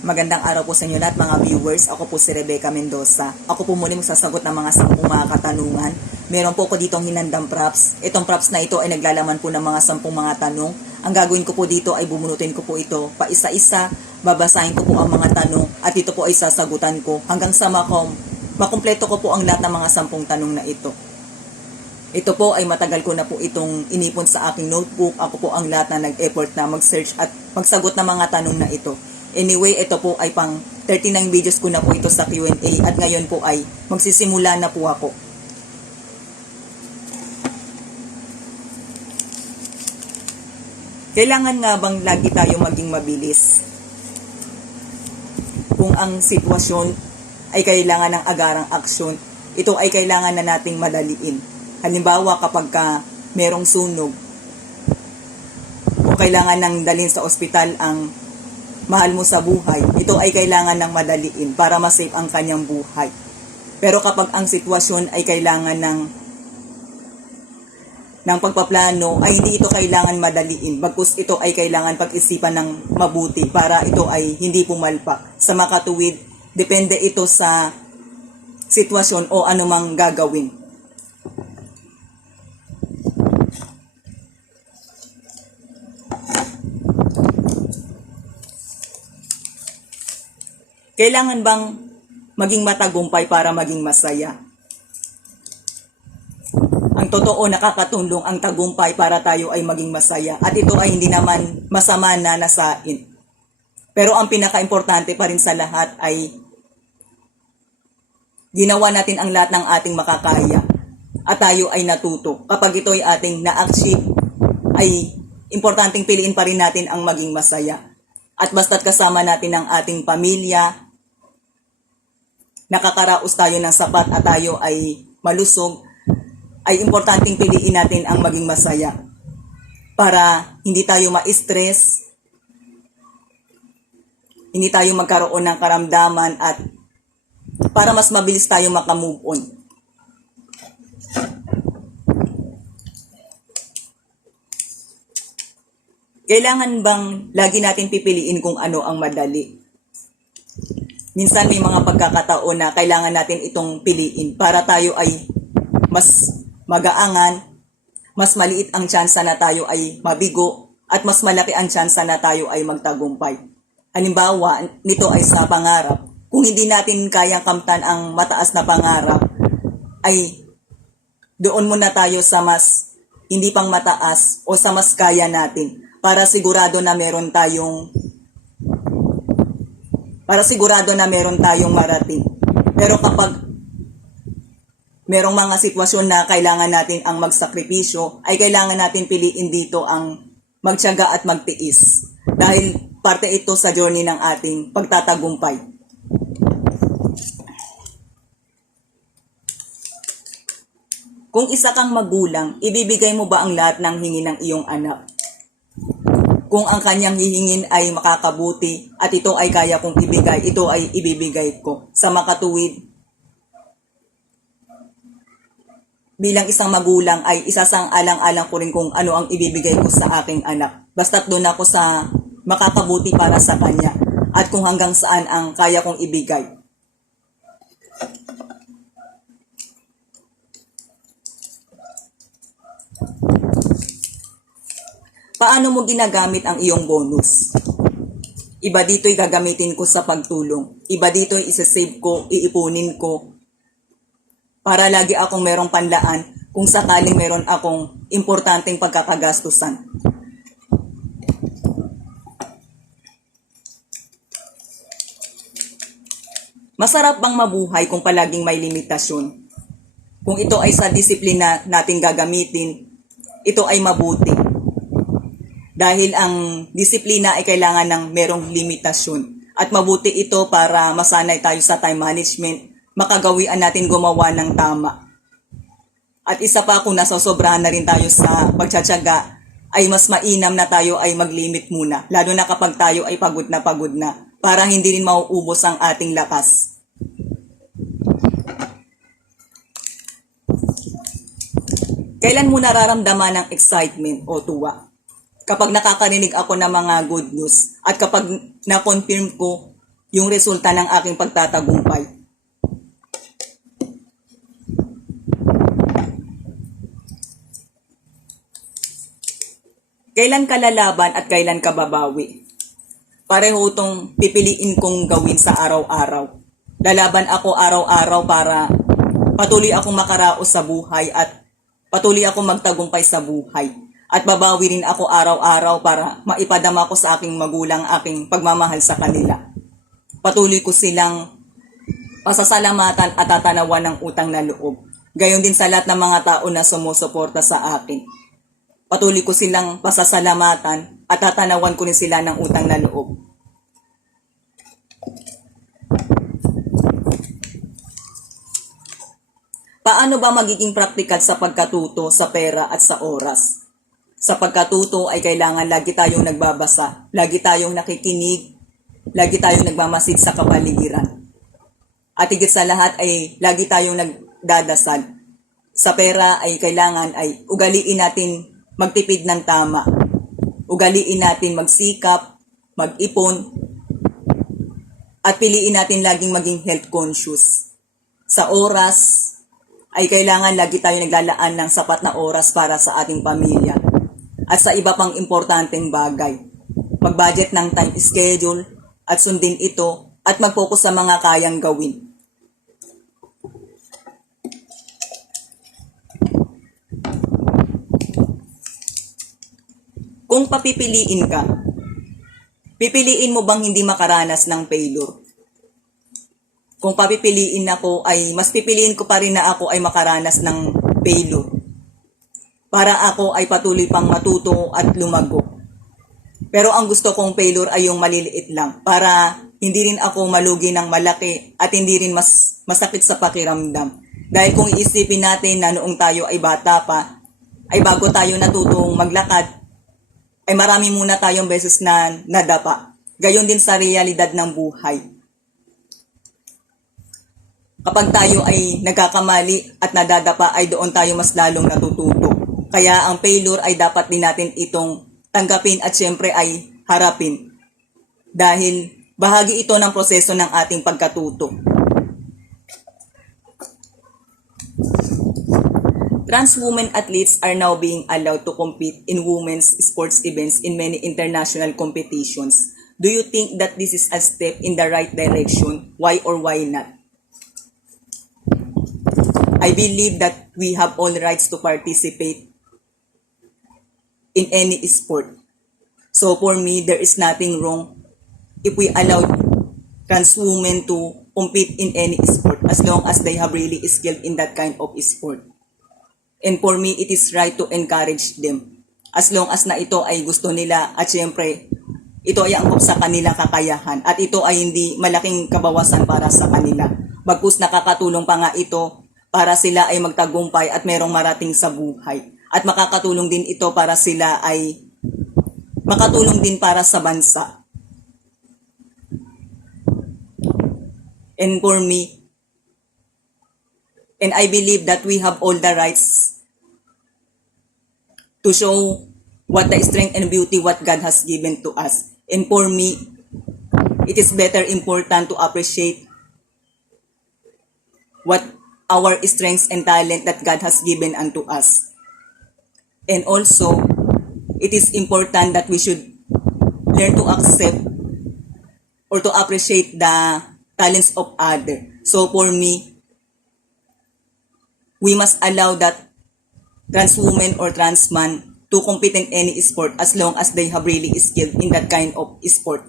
Magandang araw po sa inyo lahat mga viewers. Ako po si Rebecca Mendoza. Ako po muli magsasagot ng mga 10 mga katanungan. Meron po ko ditong hinandang props. Itong props na ito ay naglalaman po ng mga 10 mga tanong. Ang gagawin ko po dito ay bumunutin ko po ito pa isa-isa. Babasahin ko po ang mga tanong at ito po ay sasagutan ko hanggang sa makumpleto ko po ang lahat ng mga 10 tanong na ito. Ito po ay matagal ko na po itong inipon sa aking notebook. Ako po ang lahat na nag-effort na mag-search at magsagot ng mga tanong na ito. Anyway, ito po ay pang 39 videos ko na po ito sa Q&A at ngayon po ay magsisimula na po ako. Kailangan nga bang lagi tayo maging mabilis? Kung ang sitwasyon ay kailangan ng agarang aksyon, ito ay kailangan na nating madaliin. Halimbawa kapag merong sunog o kailangan nang dalhin sa ospital ang mahal mo sa buhay, ito ay kailangan ng madaliin para ma-save ang kanyang buhay. Pero kapag ang sitwasyon ay kailangan ng pagpaplano, ay hindi ito kailangan madaliin. Bagkus ito ay kailangan pag-isipan ng mabuti para ito ay hindi pumalpak. Sa makatuwid, depende ito sa sitwasyon o anumang gagawin. Kailangan bang maging matagumpay para maging masaya? Ang totoo, nakakatulong ang tagumpay para tayo ay maging masaya. At ito ay hindi naman masama na nasain. Pero ang pinaka-importante pa rin sa lahat ay ginawa natin ang lahat ng ating makakaya. At tayo ay natuto. Kapag ito ay ating na-achieve, ay importanteng piliin pa rin natin ang maging masaya. At basta't kasama natin ang ating pamilya, nakakaraos tayo ng sapat at tayo ay malusog, ay importanteng piliin natin ang maging masaya para hindi tayo ma-stress, hindi tayo magkaroon ng karamdaman at para mas mabilis tayo makamove on. Kailangan bang lagi natin pipiliin kung ano ang madali? Minsan may mga pagkakataon na kailangan natin itong piliin para tayo ay mas magaangan, mas maliit ang tsansa na tayo ay mabigo, at mas malaki ang tsansa na tayo ay magtagumpay. Halimbawa, nito ay sa pangarap. Kung hindi natin kayang kamtan ang mataas na pangarap, ay doon muna tayo sa mas hindi pang mataas o sa mas kaya natin para sigurado na meron tayong marating. Pero kapag merong mga sitwasyon na kailangan natin ang magsakripisyo, ay kailangan natin piliin dito ang magtiyaga at magtiis. Dahil parte ito sa journey ng ating pagtatagumpay. Kung isa kang magulang, ibibigay mo ba ang lahat ng hingi ng iyong anak? Kung ang kanyang hihingin ay makakabuti at ito ay kaya kong ibigay, ito ay ibibigay ko. Sa makatuwid, bilang isang magulang ay isasang-alang-alang ko rin kung ano ang ibibigay ko sa aking anak. Basta't doon ako sa makakabuti para sa kanya at kung hanggang saan ang kaya kong ibigay. Paano mo ginagamit ang iyong bonus? Iba dito'y gagamitin ko sa pagtulong. Iba dito'y isa-save ko, iipunin ko. Para lagi akong merong panlaan kung sakaling meron akong importanteng pagkakagastusan. Masarap bang mabuhay kung palaging may limitasyon? Kung ito ay sa disiplina natin gagamitin, ito ay mabuti. Dahil ang disiplina ay kailangan ng merong limitasyon. At mabuti ito para masanay tayo sa time management, makagawian natin gumawa ng tama. At isa pa, kung nasosobrahan na rin tayo sa pagtsatsaga, ay mas mainam na tayo ay mag-limit muna. Lalo na kapag tayo ay pagod na, para hindi rin mauubos ang ating lakas. Kailan mo nararamdaman ng excitement o tuwa? Kapag nakakarinig ako ng mga good news at kapag na-confirm ko yung resulta ng aking pagtatagumpay. Kailan ka lalaban at kailan ka babawi? Pareho itong pipiliin kong gawin sa araw-araw. Lalaban ako araw-araw para patuloy akong makaraos sa buhay at patuloy akong magtagumpay sa buhay. At babawi rin ako araw-araw para maipadama ko sa aking magulang aking pagmamahal sa kanila. Patuloy ko silang pasasalamatan at tatanawan ng utang na loob. Gayon din sa lahat ng mga tao na sumusuporta sa akin. Patuloy ko silang pasasalamatan at tatanawan ko rin sila ng utang na loob. Paano ba magiging praktikal sa pagkatuto sa pera at sa oras? Sa pagkatuto ay kailangan lagi tayong nagbabasa, lagi tayong nakikinig, lagi tayong nagmamasid sa kapaligiran. At higit sa lahat ay lagi tayong nagdadasal. Sa pera ay kailangan ay ugaliin natin magtipid ng tama. Ugaliin natin magsikap, mag-ipon, at piliin natin laging maging health conscious. Sa oras ay kailangan lagi tayong naglalaan ng sapat na oras para sa ating pamilya. At sa iba pang importanteng bagay, mag-budget ng time schedule at sundin ito at mag-focus sa mga kayang gawin. Kung papipiliin ka, pipiliin mo bang hindi makaranas ng failure? Kung papipiliin ako ay mas pipiliin ko pa rin na ako ay makaranas ng failure. Para ako ay patuloy pang matuto at lumago. Pero ang gusto kong failure ay yung maliliit lang para hindi rin ako malugi ng malaki at hindi rin masakit sa pakiramdam. Dahil kung iisipin natin na noong tayo ay bata pa, ay bago tayo natutong maglakad, ay marami muna tayong beses na nadapa. Gayon din sa realidad ng buhay. Kapag tayo ay nagkakamali at nadadapa ay doon tayo mas lalong natututo. Kaya ang failure ay dapat din natin itong tanggapin at syempre ay harapin. Dahil bahagi ito ng proseso ng ating pagkatuto. Trans women athletes are now being allowed to compete in women's sports events in many international competitions. Do you think that this is a step in the right direction? Why or why not? I believe that we have all rights to participate in any sport. So for me, there is nothing wrong if we allow trans women to compete in any sport as long as they have really skilled in that kind of sport. And for me, it is right to encourage them. As long as na ito ay gusto nila at syempre, ito ay angkop sa kanilang kakayahan at ito ay hindi malaking kabawasan para sa kanila. Bagkus nakakatulong pa nga ito para sila ay magtagumpay at merong marating sa buhay. At makakatulong din ito para sila ay makatulong din para sa bansa. And for me, and I believe that we have all the rights to show what the strength and beauty what God has given to us. And for me, it is better important to appreciate what our strengths and talent that God has given unto us. And also, it is important that we should learn to accept or to appreciate the talents of others. So for me, we must allow that trans woman or trans man to compete in any sport as long as they have really skilled in that kind of sport.